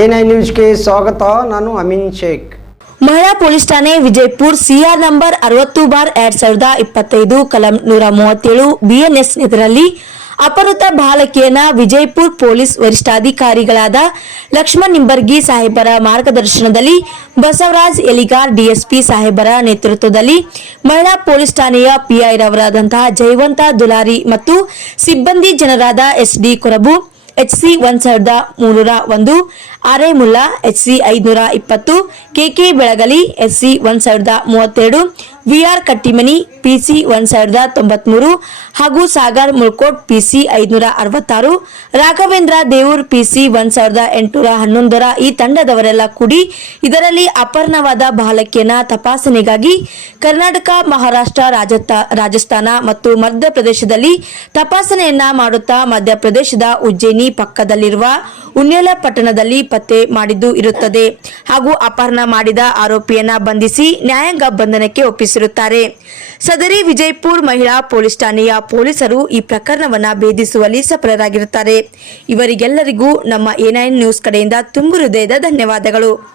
N I ನ್ಯೂಸ್ಗೆ ಸ್ವಾಗತ, ನಾನು ಅಮಿನ್ ಶೇಖ್. ಮಹಿಳಾ ಪೊಲೀಸ್ ಠಾಣೆ ವಿಜಯಪುರ್ ಸಿಆರ್ ನಂಬರ್ ಅರವತ್ತು ಬಾರ್ ಎರಡ್ ಸಾವಿರದ ಇಪ್ಪತ್ತೈದು, ಕಲಂ ನೂರ ಮೂವತ್ತೇಳು ಬಿಎನ್ಎಸ್ ಇದರಲ್ಲಿ ಅಪಹೃತ ಬಾಲಕಿಯನ್ನ ವಿಜಯಪುರ್ ಪೊಲೀಸ್ ವರಿಷ್ಠಾಧಿಕಾರಿಗಳಾದ ಲಕ್ಷ್ಮಣ್ ನಿಂಬರ್ಗಿ ಸಾಹೇಬರ ಮಾರ್ಗದರ್ಶನದಲ್ಲಿ ಬಸವರಾಜ್ ಎಲಿಗಾರ್ ಡಿಎಸ್ಪಿ ಸಾಹೇಬರ ನೇತೃತ್ವದಲ್ಲಿ ಮಹಿಳಾ ಪೊಲೀಸ್ ಠಾಣೆಯ ಪಿಐ ರವರಾದಂತಹ ಜಯವಂತ ದುಲಾರಿ ಮತ್ತು ಸಿಬ್ಬಂದಿ ಜನರಾದ ಎಸ್ಡಿ ಕೊರಬು ಎಚ್ಸಿ ಒಂದ್ ಸಾವಿರದ ಮೂನ್ನೂರ ಒಂದು, ಆರೇಮುಲ್ಲಾ ಮುಲ್ಲಾ ಎಚ್ಸಿ ಐದುನೂರ ಇಪ್ಪತ್ತು ಕೆಕೆ ಬೆಳಗಲಿ ಎಸ್ಸಿ ಒಂದ್ ಸಾವಿರದ ಮೂವತ್ತೆರಡು ವಿಆರ್ ಕಟ್ಟಿಮನಿ, ಪಿಸಿ ಒಂದ್ ಸಾವಿರದ ತೊಂಬತ್ಮೂರು ಹಾಗೂ ಸಾಗರ್ ಮುಳ್ಕೋಟ್, ಪಿಸಿ ಐದುನೂರ ಅರವತ್ತಾರು, ರಾಘವೇಂದ್ರ ದೇವೂರ್, ಪಿಸಿ ಒಂದ್ ಸಾವಿರದ ಎಂಟುನೂರ ಹನ್ನೊಂದರ ಈ ತಂಡದವರೆಲ್ಲ ಕೂಡಿ ಇದರಲ್ಲಿ ಅಪರ್ಣವಾದ ಬಾಲಕಿಯನ ತಪಾಸಣೆಗಾಗಿ ಕರ್ನಾಟಕ, ಮಹಾರಾಷ್ಟ್ರ, ರಾಜಸ್ಥ, ರಾಜಸ್ಥಾನ ಮತ್ತು ಮಧ್ಯಪ್ರದೇಶದಲ್ಲಿ ತಪಾಸಣೆಯನ್ನ ಮಾಡುತ್ತಾ ಮಧ್ಯಪ್ರದೇಶದ ಉಜ್ಜಯಿನಿ ಪಕ್ಕದಲ್ಲಿರುವ ಉನ್ನೇಲ ಪಟ್ಟಣದಲ್ಲಿ ಪತ್ತೆ ಮಾಡಿದ್ದು ಇರುತ್ತದೆ. ಹಾಗೂ ಅಪಹರಣ ಮಾಡಿದ ಆರೋಪಿಯನ್ನ ಬಂಧಿಸಿ ನ್ಯಾಯಾಂಗ ಬಂಧನಕ್ಕೆ ಒಪ್ಪಿಸಿರುತ್ತಾರೆ. ಸದರಿ ವಿಜಯಪುರ್ ಮಹಿಳಾ ಪೊಲೀಸ್ ಠಾಣೆಯ ಪೊಲೀಸರು ಈ ಪ್ರಕರಣವನ್ನ ಭೇದಿಸುವಲ್ಲಿ ಸಫಲರಾಗಿರುತ್ತಾರೆ. ಇವರಿಗೆಲ್ಲರಿಗೂ ನಮ್ಮ ಎನ್ಐನ್ ನ್ಯೂಸ್ ಕಡೆಯಿಂದ ತುಂಬು ಹೃದಯದ ಧನ್ಯವಾದಗಳು.